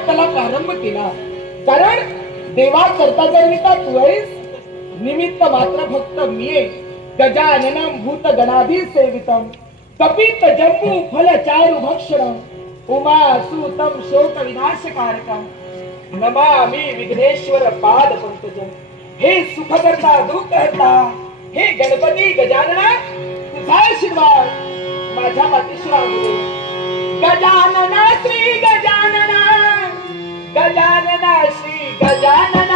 नाट्याला प्रारंभ केला. कारण देवा करता जन्मिता तू आहेस, निमित्त मात्र भक्त मी आहे. गजाननं भूत गणाधी सेवितम कपित जंबू फल चारु भक्षणम उमा सूतम शोक विनाशकारकम नमामि विघ्नेश्वर पाद पंकजम. हे सुखकर्ता दुःखहर्ता हे गणपती गजानना, तुझा आशीर्वाद माझ्या पाठीशी राहू दे. गजानना श्री गजानना, गजानना श्री गजानना.